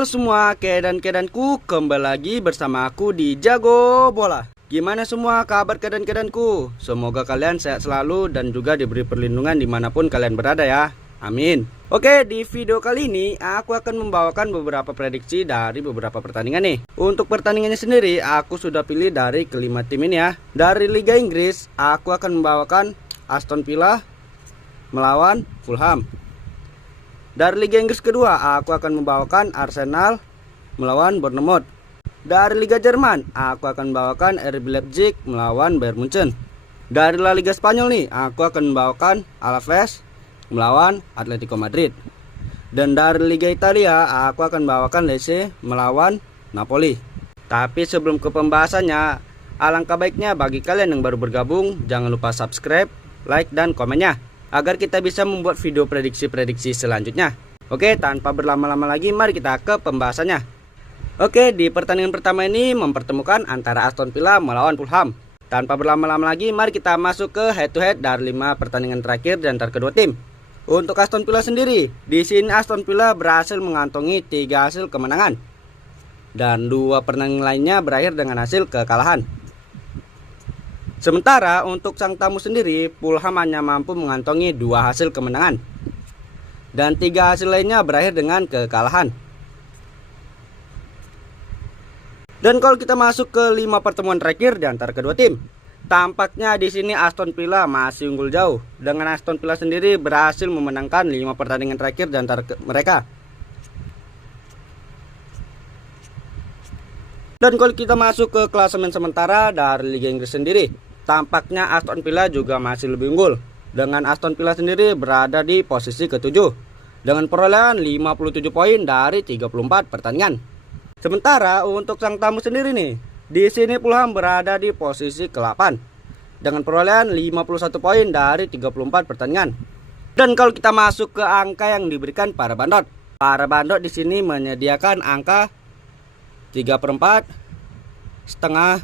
Halo semua kedan-kedanku, kembali lagi bersama aku di Jago Bola. Gimana semua kabar kedan-kedanku? Semoga kalian sehat selalu dan juga diberi perlindungan dimanapun kalian berada ya. Amin. Oke, di video kali ini aku akan membawakan beberapa prediksi dari beberapa pertandingan nih. Untuk pertandingannya sendiri aku sudah pilih dari kelima tim ini ya. Dari Liga Inggris aku akan membawakan Aston Villa melawan Fulham. Dari Liga Inggris kedua aku akan membawakan Arsenal melawan Bournemouth. Dari Liga Jerman aku akan membawakan RB Leipzig melawan Bayern Munchen. Dari La Liga Spanyol nih aku akan membawakan Alaves melawan Atletico Madrid. Dan dari Liga Italia aku akan membawakan Lecce melawan Napoli. Tapi sebelum ke pembahasannya, alangkah baiknya bagi kalian yang baru bergabung jangan lupa subscribe, like dan komennya agar kita bisa membuat video prediksi-prediksi selanjutnya. Oke, tanpa berlama-lama lagi mari kita ke pembahasannya. Oke, di pertandingan pertama ini mempertemukan antara Aston Villa melawan Fulham. Tanpa berlama-lama lagi mari kita masuk ke head to head dari 5 pertandingan terakhir di antara kedua tim. Untuk Aston Villa sendiri, di sini Aston Villa berhasil mengantongi 3 hasil kemenangan dan 2 pertandingan lainnya berakhir dengan hasil kekalahan. Sementara untuk sang tamu sendiri, Fulham hanya mampu mengantongi 2 hasil kemenangan dan 3 hasil lainnya berakhir dengan kekalahan. Dan kalau kita masuk ke 5 pertemuan terakhir di antara kedua tim, tampaknya di sini Aston Villa masih unggul jauh. Dengan Aston Villa sendiri berhasil memenangkan 5 pertandingan terakhir di antara mereka. Dan kalau kita masuk ke klasemen sementara dari Liga Inggris sendiri, tampaknya Aston Villa juga masih lebih unggul. Dengan Aston Villa sendiri berada di posisi ke-7 dengan perolehan 57 poin dari 34 pertandingan. Sementara untuk sang tamu sendiri nih, di sini Fulham berada di posisi ke-8 dengan perolehan 51 poin dari 34 pertandingan. Dan kalau kita masuk ke angka yang diberikan para bandot di sini menyediakan angka 3/4, setengah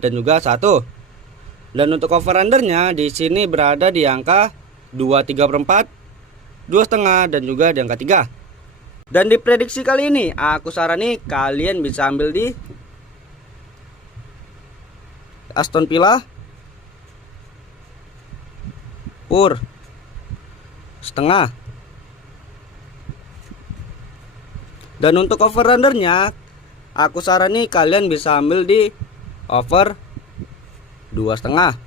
dan juga 1. Dan untuk over undernya di sini berada di angka 2/3/4, 2,5 dan juga di angka 3. Dan di prediksi kali ini aku sarani kalian bisa ambil di Aston Villa per setengah. Dan untuk over undernya aku sarani kalian bisa ambil di over 2,5.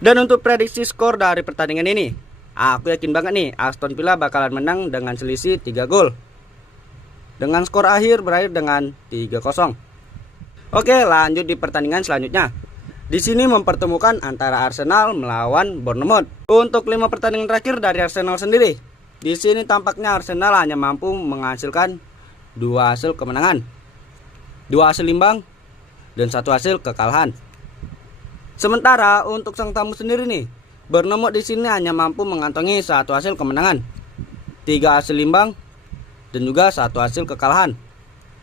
Dan untuk prediksi skor dari pertandingan ini, aku yakin banget nih Aston Villa bakalan menang dengan selisih 3 gol. Dengan skor akhir berakhir dengan 3-0. Oke, lanjut di pertandingan selanjutnya. Di sini mempertemukan antara Arsenal melawan Bournemouth. Untuk 5 pertandingan terakhir dari Arsenal sendiri, di sini tampaknya Arsenal hanya mampu menghasilkan 2 hasil kemenangan, 2 hasil imbang dan 1 hasil kekalahan. Sementara untuk sang tamu sendiri nih, Bournemouth di sini hanya mampu mengantongi 1 hasil kemenangan, 3 hasil imbang dan juga 1 hasil kekalahan.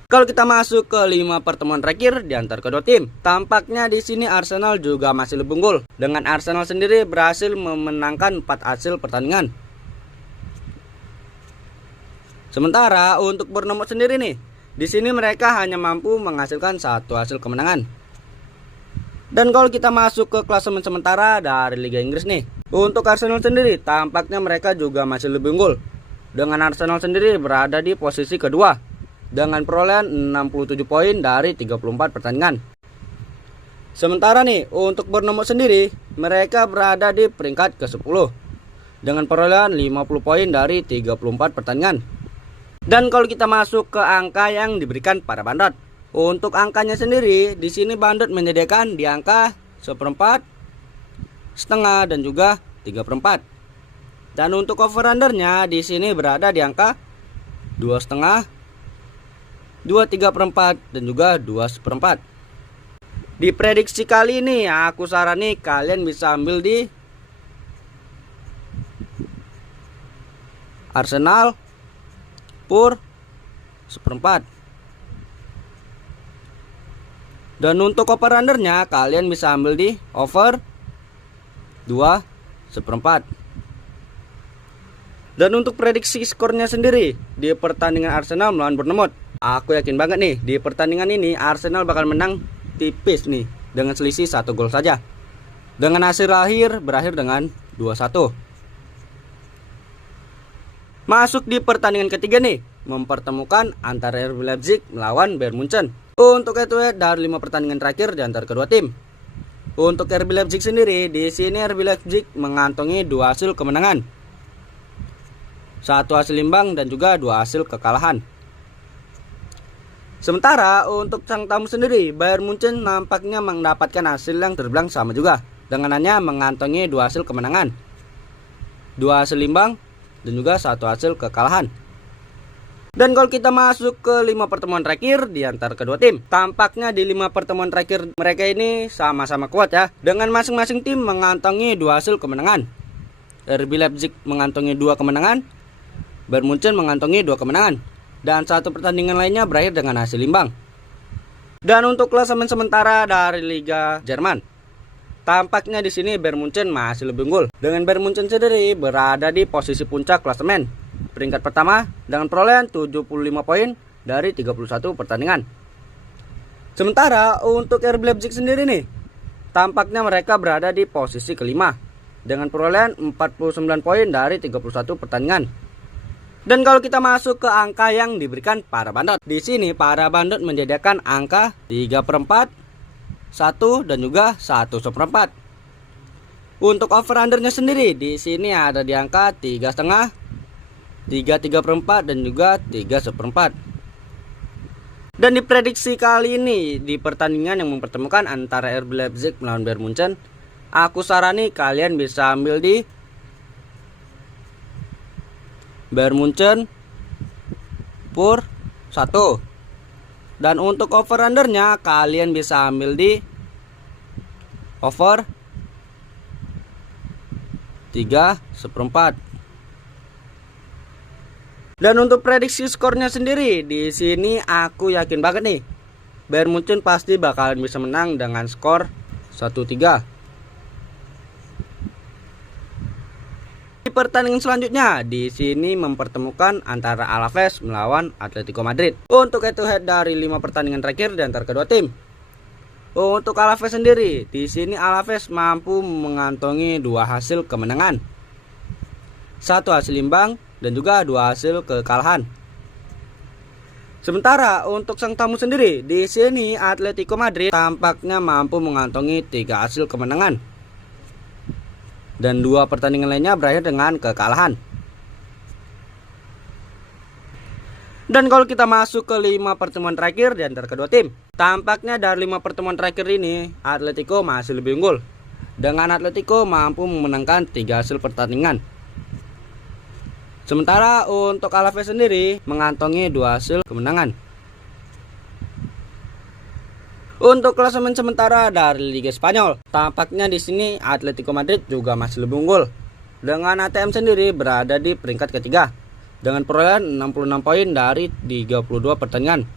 Kalau kita masuk ke 5 pertemuan terakhir di antara kedua tim, tampaknya di sini Arsenal juga masih lebih unggul. Dengan Arsenal sendiri berhasil memenangkan 4 hasil pertandingan. Sementara untuk Bournemouth sendiri nih, di sini mereka hanya mampu menghasilkan 1 hasil kemenangan. Dan kalau kita masuk ke klasemen sementara dari Liga Inggris nih, untuk Arsenal sendiri tampaknya mereka juga masih lebih unggul. Dengan Arsenal sendiri berada di posisi kedua dengan perolehan 67 poin dari 34 pertandingan. Sementara nih untuk Bournemouth sendiri mereka berada di peringkat ke-10 dengan perolehan 50 poin dari 34 pertandingan. Dan kalau kita masuk ke angka yang diberikan para bandot, untuk angkanya sendiri di sini bandot menyediakan di angka 1/4, setengah dan juga 3/4. Dan untuk over undernya di sini berada di angka 2,5, 2/3/4 dan juga 2/4. Di prediksi kali ini aku sarani kalian bisa ambil di Arsenal per 1/4. Dan untuk over undernya kalian bisa ambil di over 2/4. Dan untuk prediksi skornya sendiri di pertandingan Arsenal melawan Bournemouth, aku yakin banget nih di pertandingan ini Arsenal bakal menang tipis nih dengan selisih 1 gol saja. Dengan hasil akhir berakhir dengan 2-1. Masuk di pertandingan ketiga nih, mempertemukan antara RB Leipzig melawan Bayern Munchen. Untuk head-to-head dari 5 pertandingan terakhir di antara kedua tim. Untuk RB Leipzig sendiri, di sini RB Leipzig mengantongi 2 hasil kemenangan, 1 hasil imbang dan juga 2 hasil kekalahan. Sementara untuk sang tamu sendiri, Bayern Munchen nampaknya mendapatkan hasil yang terbilang sama juga, dengan hanya mengantongi 2 hasil kemenangan, 2 hasil imbang dan juga 1 hasil kekalahan. Dan kalau kita masuk ke 5 pertemuan terakhir di antara kedua tim, tampaknya di 5 pertemuan terakhir mereka ini sama-sama kuat ya, dengan masing-masing tim mengantongi 2 hasil kemenangan. RB Leipzig mengantongi 2 kemenangan, Bayern Munchen mengantongi 2 kemenangan, dan 1 pertandingan lainnya berakhir dengan hasil imbang. Dan untuk klasemen sementara dari Liga Jerman, tampaknya di sini Bayern Munchen masih lebih unggul, dengan Bayern Munchen sendiri berada di posisi puncak klasemen, peringkat pertama dengan perolehan 75 poin dari 31 pertandingan. Sementara untuk RB Leipzig sendiri nih, tampaknya mereka berada di posisi kelima dengan perolehan 49 poin dari 31 pertandingan. Dan kalau kita masuk ke angka yang diberikan para bandot, di sini para bandot menyediakan angka 3/4, 1 dan juga 1/4. Untuk over undernya sendiri di sini ada di angka 3,5, 3/4 dan juga 3/4. Dan diprediksi kali ini di pertandingan yang mempertemukan antara RB Leipzig melawan Bayern Munchen, aku sarani kalian bisa ambil di Bayern Munchen per 1. Dan untuk over undernya kalian bisa ambil di over 3/4. Dan untuk prediksi skornya sendiri di sini aku yakin banget nih, Bayern Munchen pasti bakalan bisa menang dengan skor 1-3. Di pertandingan selanjutnya di sini mempertemukan antara Alaves melawan Atletico Madrid. Untuk head-to-head dari 5 pertandingan terakhir di antara kedua tim. Untuk Alaves sendiri, di sini Alaves mampu mengantongi 2 hasil kemenangan, 1 hasil imbang dan juga 2 hasil kekalahan. Sementara untuk sang tamu sendiri, di sini Atletico Madrid tampaknya mampu mengantongi 3 hasil kemenangan dan 2 pertandingan lainnya berakhir dengan kekalahan. Dan kalau kita masuk ke 5 pertemuan terakhir di antara kedua tim, tampaknya dari 5 pertemuan terakhir ini Atletico masih lebih unggul, dengan Atletico mampu memenangkan 3 hasil pertandingan. Sementara untuk Alaves sendiri mengantongi 2 hasil kemenangan. Untuk klasemen sementara dari Liga Spanyol, tampaknya di sini Atletico Madrid juga masih lebih unggul, dengan ATM sendiri berada di peringkat ketiga dengan perolehan 66 poin dari 33 pertandingan.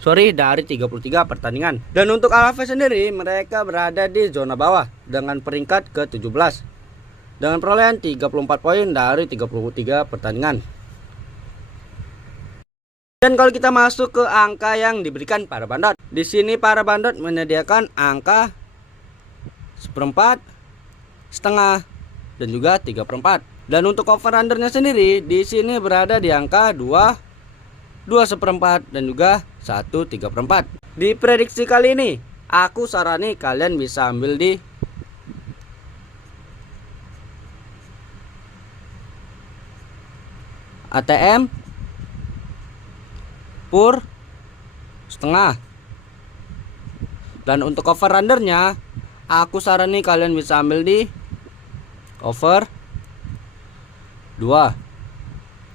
Dari 33 pertandingan. Dan untuk Alaves sendiri mereka berada di zona bawah dengan peringkat ke-17 dengan perolehan 34 poin dari 33 pertandingan. Dan kalau kita masuk ke angka yang diberikan para bandot, di sini para bandot menyediakan angka 1/4, setengah dan juga 3/4. Dan untuk over undernya sendiri di sini berada di angka 2, 2/4 dan juga 1/3/4. Di prediksi kali ini aku sarani kalian bisa ambil di ATM per setengah. Dan untuk over undernya aku sarani kalian bisa ambil di over 2.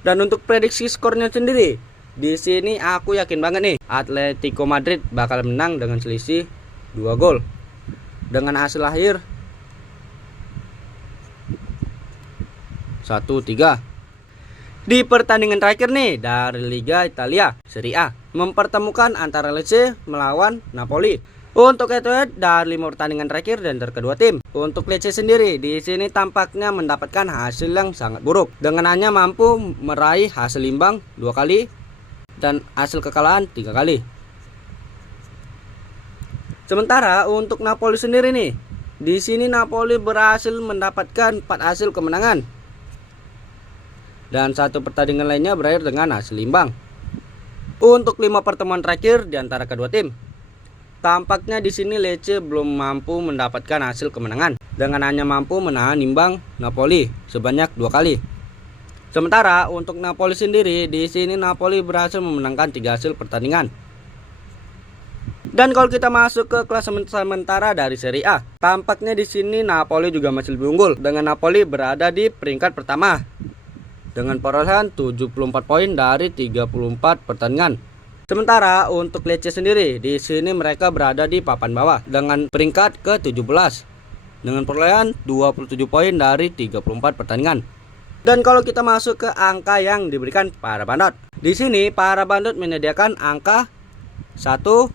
Dan untuk prediksi skornya sendiri di sini aku yakin banget nih Atletico Madrid bakal menang dengan selisih 2 gol dengan hasil akhir 1-3. Di pertandingan terakhir nih dari Liga Italia Serie A, mempertemukan antara Lecce melawan Napoli. Untuk head-to-head dari 5 pertandingan terakhir dan kedua tim. Untuk Lecce sendiri di sini tampaknya mendapatkan hasil yang sangat buruk dengan hanya mampu meraih hasil imbang 2 kali dan hasil kekalahan 3 kali. Sementara untuk Napoli sendiri nih, di sini Napoli berhasil mendapatkan 4 hasil kemenangan dan 1 pertandingan lainnya berakhir dengan hasil imbang. Untuk 5 pertemuan terakhir di antara kedua tim, tampaknya di sini Lecce belum mampu mendapatkan hasil kemenangan dengan hanya mampu menahan imbang Napoli sebanyak 2 kali. Sementara untuk Napoli sendiri di sini Napoli berhasil memenangkan 3 hasil pertandingan. Dan kalau kita masuk ke klasemen sementara dari Serie A, tampaknya di sini Napoli juga masih lebih unggul dengan Napoli berada di peringkat pertama dengan perolehan 74 poin dari 34 pertandingan. Sementara untuk Lecce sendiri, di sini mereka berada di papan bawah dengan peringkat ke-17 dengan perolehan 27 poin dari 34 pertandingan. Dan kalau kita masuk ke angka yang diberikan para bandot, di sini para bandot menyediakan angka 1,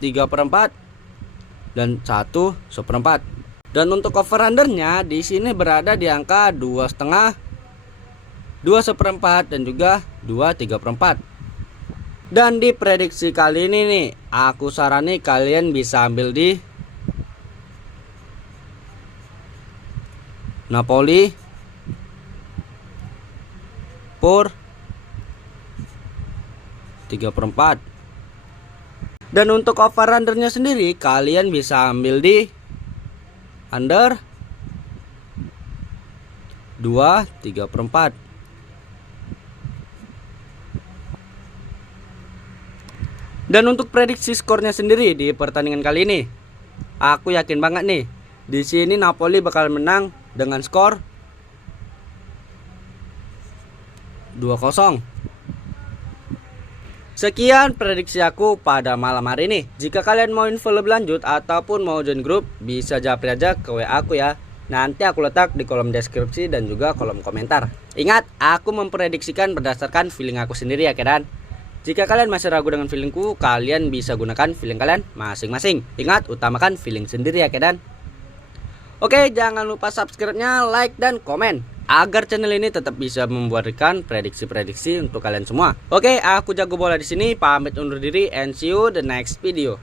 3/4 dan 1/4. Dan untuk over undernya di sini berada di angka 2,5, 2/4 dan juga 2/3/4. Dan di prediksi kali ini nih, aku sarani kalian bisa ambil di Napoli per 3/4. Dan untuk over undernya sendiri kalian bisa ambil di under 2/3/4. Dan untuk prediksi skornya sendiri di pertandingan kali ini, aku yakin banget nih, di sini Napoli bakal menang dengan skor 2-0. Sekian prediksi aku pada malam hari ini. Jika kalian mau info lebih lanjut ataupun mau join grup, bisa japri aja ke WA aku ya. Nanti aku letak di kolom deskripsi dan juga kolom komentar. Ingat, aku memprediksikan berdasarkan feeling aku sendiri ya kedan. Jika kalian masih ragu dengan feelingku, kalian bisa gunakan feeling kalian masing-masing. Ingat, utamakan feeling sendiri ya kedan. Oke, jangan lupa subscribe-nya, like, dan komen agar channel ini tetap bisa memberikan prediksi-prediksi untuk kalian semua. Oke, aku Jago Bola di sini pamit undur diri and see you the next video.